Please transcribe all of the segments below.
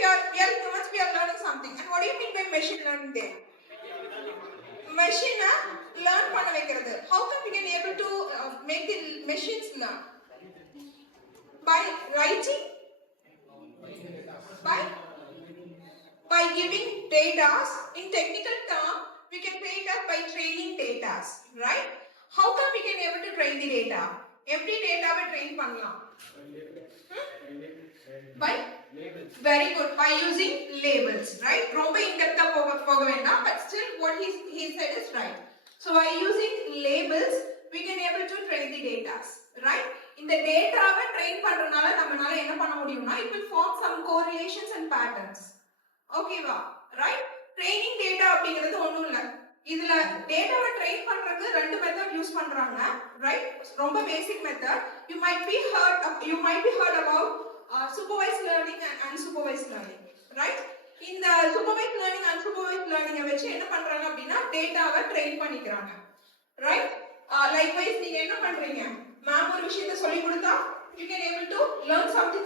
humans, we are learning something. And what do you mean by machine learning there? Machine learn பண்ண வைக்கிறது. How come we can able to make the machines learn? By writing? By giving data. In technical term, we can say that by training data, right? How come we can able to train the data? Every data we train பண்ணலாம். By very good, by using labels, right? ரொம்ப in-depth போக வேண்டாம், but still what he said is right. So by using labels we can able to train the data, right? இந்த டேட்டாவை ட்ரெயின் பண்றதுனால நம்மனால என்ன பண்ண முடியும்னா it will form some correlations and patterns. ஓகேவா? ரைட்? ட்ரெய்னிங் டேட்டா அப்படிங்கிறது ஒண்ணும் இல்ல. இதுல டேட்டாவை ட்ரெயின் பண்றதுக்கு ரெண்டு மெத்தட் யூஸ் பண்றாங்க, ரைட்? ரொம்ப பேசிக் method. You might be heard about supervised learning and unsupervised learning, right? இந்த supervised learning unsupervised learning வச்சு என்ன பண்றாங்க அப்படினா டேட்டாவை ட்ரெயின் பண்ணிக்கறாங்க, ரைட்? லைக்வைஸ் நீங்க என்ன பண்றீங்க? மேம் ஒரு விஷயத்தை சொல்லி கொடுத்தா you can able to learn something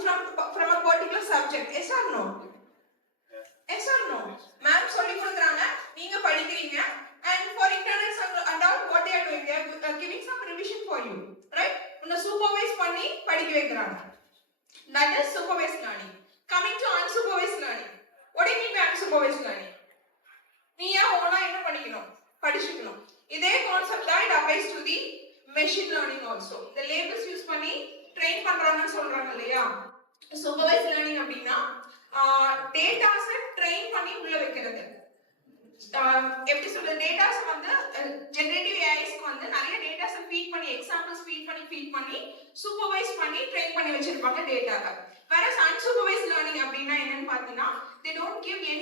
from a particular subject. Yes or no? Yes or no? Ma'am சொல்லி கொடுக்கறாங்க, நீங்க படிக்கிறீங்க, and for internals and all what they are doing, they are giving some revision for you, right? உன்னை supervise பண்ணி படிக்க வைக்கறாங்க. That is supervised learning. Coming to unsupervised learning. What do you mean by unsupervised learning? நீயா ஓனா என்ன பண்ணிக்கணும்? படிச்சுக்கணும். இதே கான்செப்ட் தான் it applies to the machine learning also. The labels use பண்ணி ட்ரெயின் பண்றாங்கன்னு சொல்றாங்க இல்லையா? supervised learning அப்படினா டேட்டாஸை ட்ரெயின் பண்ணி உள்ள வைக்கிறது. எப்படி சொல்ற, டேட்டாஸ் வந்து ஜெனரேட்டிவ் ஏஐஸ்க்கு வந்து நிறைய டேட்டாஸை ஃபீட் பண்ணி எக்ஸாம்பிள்ஸ் ஃபீட் பண்ணி சூப்பர்வைஸ் பண்ணி ட்ரெயின் பண்ணி வச்சிருப்பாங்க டேட்டாவை. whereas unsupervised learning அப்படினா என்னன்னு பார்த்தீங்கன்னா they don't give any